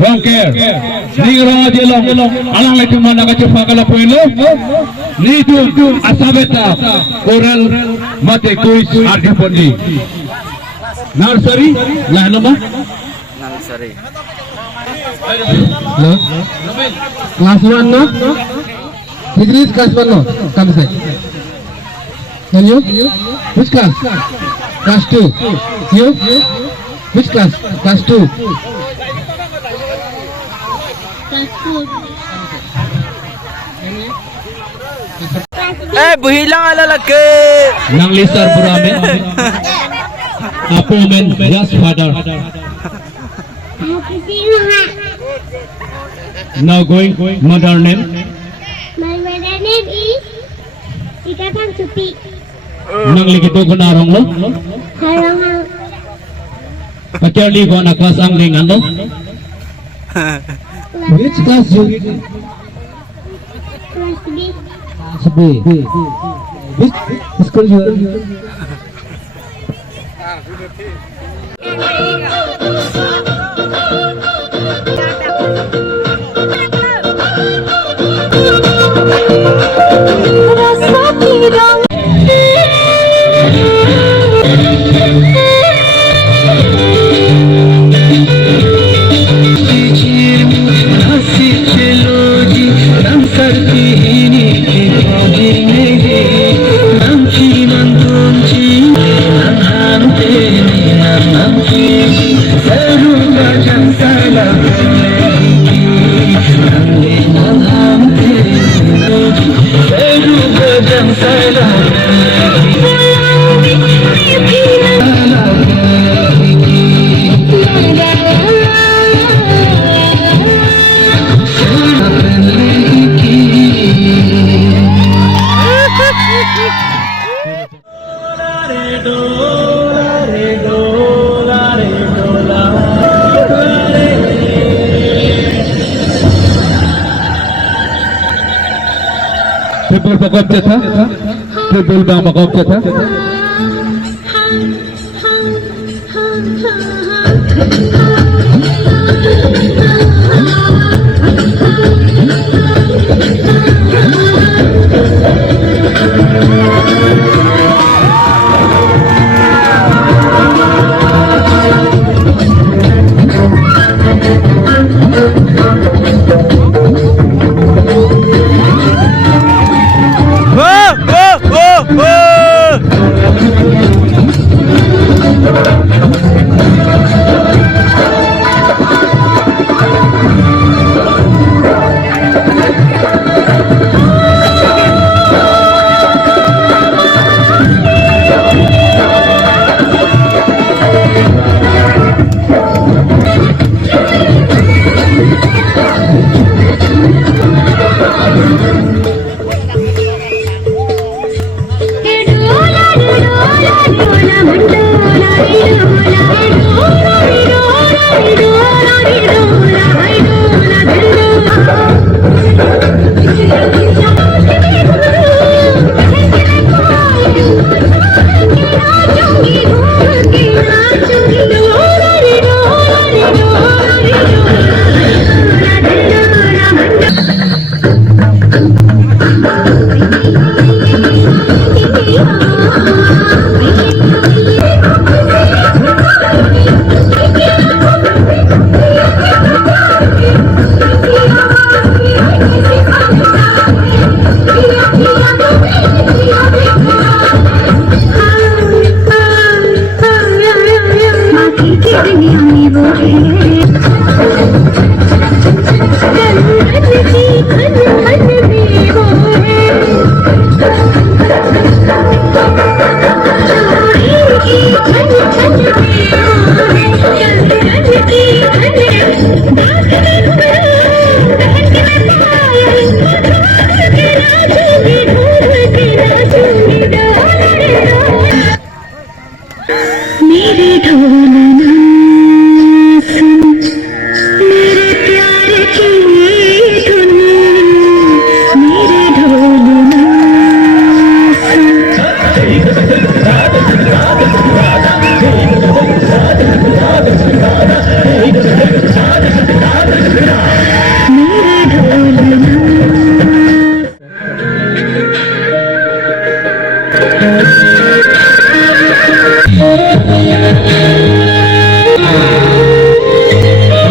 Wrong care. Ningro jelong alang lagi mana kacepa kalau puelo. Ni tu asabeta koral mate kuis arti pondi. Nursery lah nama. Nursery. Class 1 no? Degree is class 1 no? Come say. And you? Which class? Class 2. You? Which class? Class 2. Buhilang ala lagi. Nang lisar buramin. Apo men yes father. Now going mother name. My mother name is Ikatan Suti. Nang ligito ko narong lo. Harang Pacharli ko na class ang ling ano. Which class you? Class B. Class B. Which school you are? Triple bakop jatha. Triple ba bakop jatha.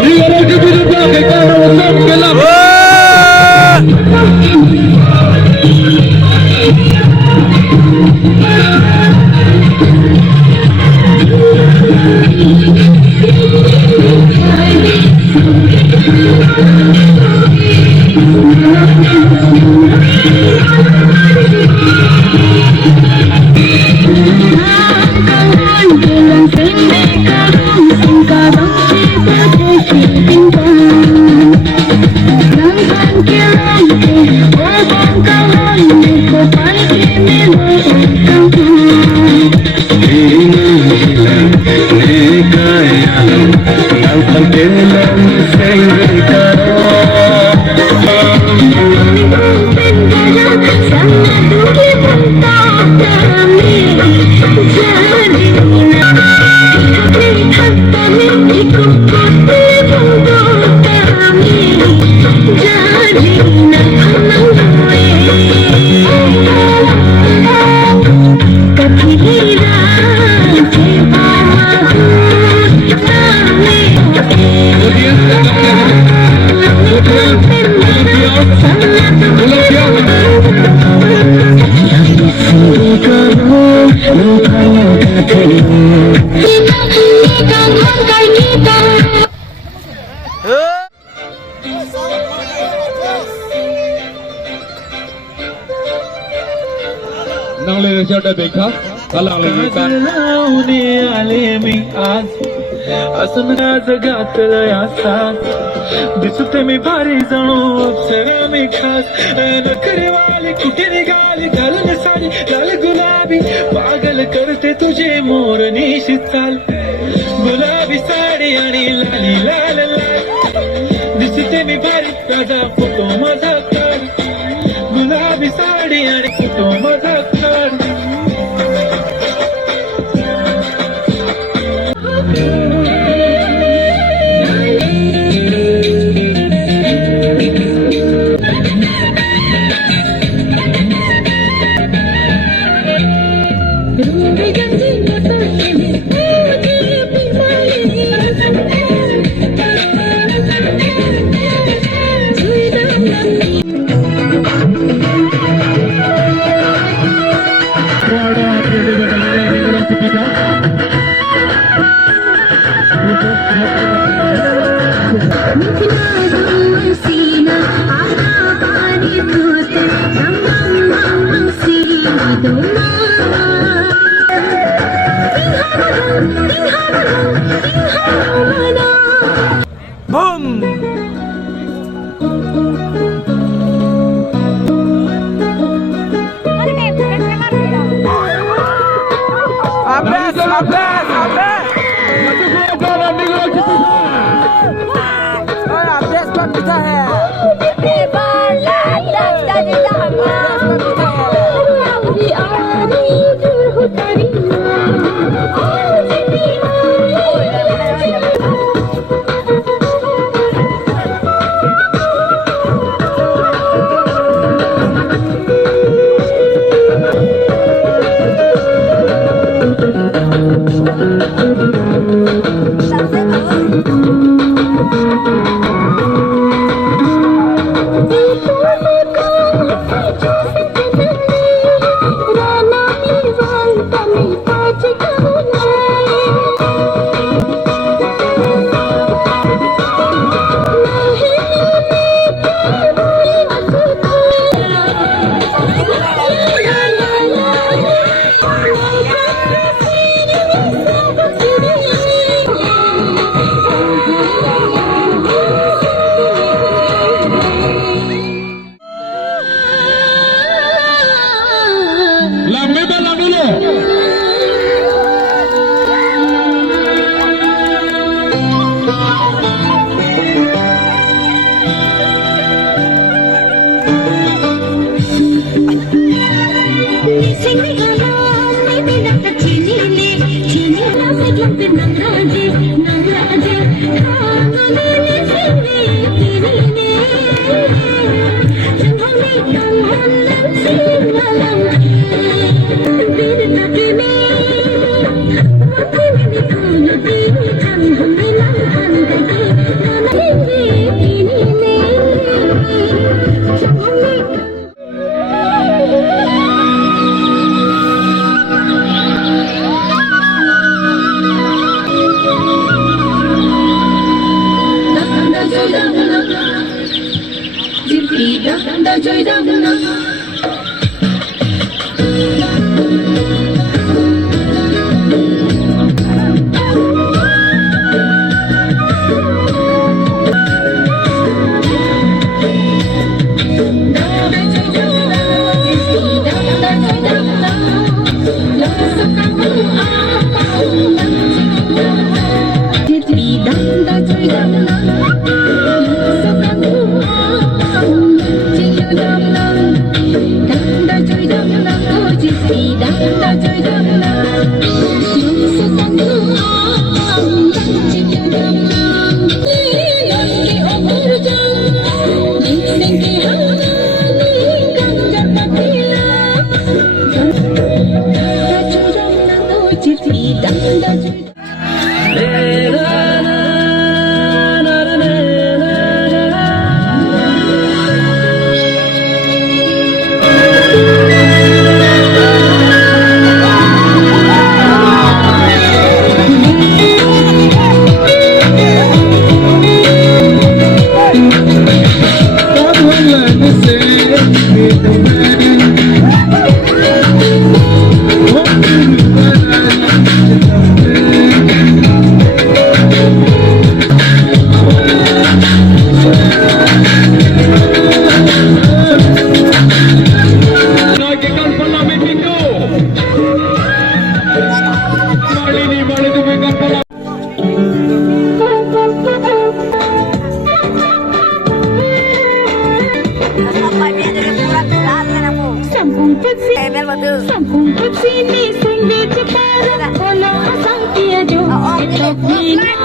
Nigeria virupa kita usap gelap. Nang le jada bekha kalang le kan लावणे आले मी आज असून जगातलं असा दिसते मी भारी जाणू अप्सरा मी खास नखरेवाली कुठे निघाली घालून साडी लाल गुलाबी पागल करते तुझे मोरनीशी चाल गुलाबी साडी आणि लाली लाल लाल दिसते मी भारी ताजा फोटो माझा काढ गुलाबी साडी आणि फोटो माझा काढ Thank you. Wow!